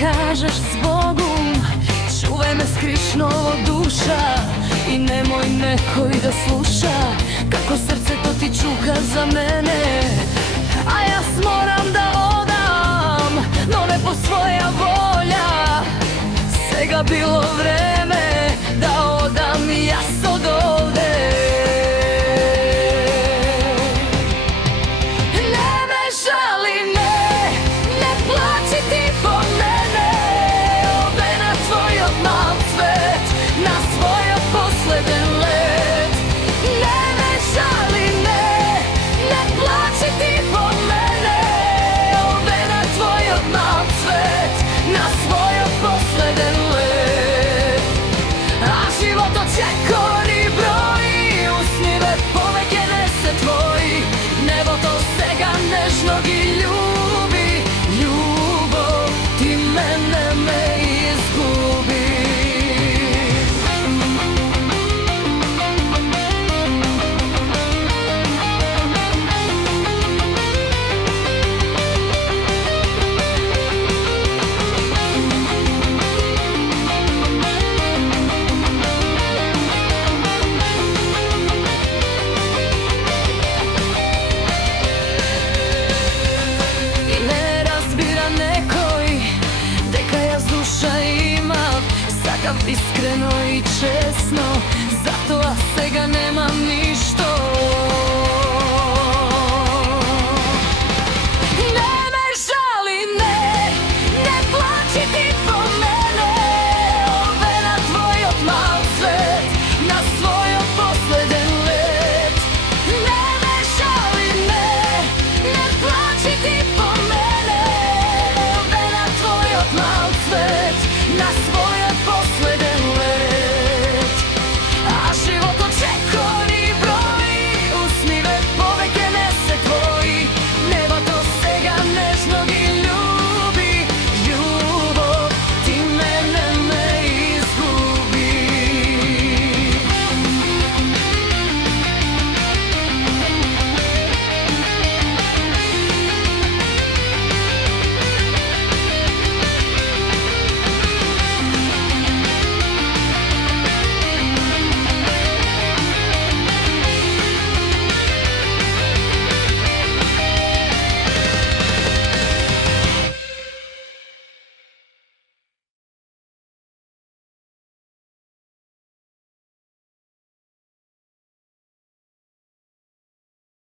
kažeš zbogom, čuvaj me skrišno od duša i nemoj nekoj da sluša kako srce to ti čuka za mene, a ja moram da odam, no ne po svoja volja. Svega bilo vreme da odam i ja s od ovde. Ne me žali, ne plaći ti po mene, ove na tvoj odmah cvet, na svoj posleden let. Ne me žali, ne plaći ti po mene, ove na tvoj odmah cvet, na svoj posleden let. A život očekori broji, usnive poveke nese tvoji, nebo to svega nežnog i ljubi, ljubav ti mene me izgubi. Iskreno i česno, zato ja svega nemam ništa.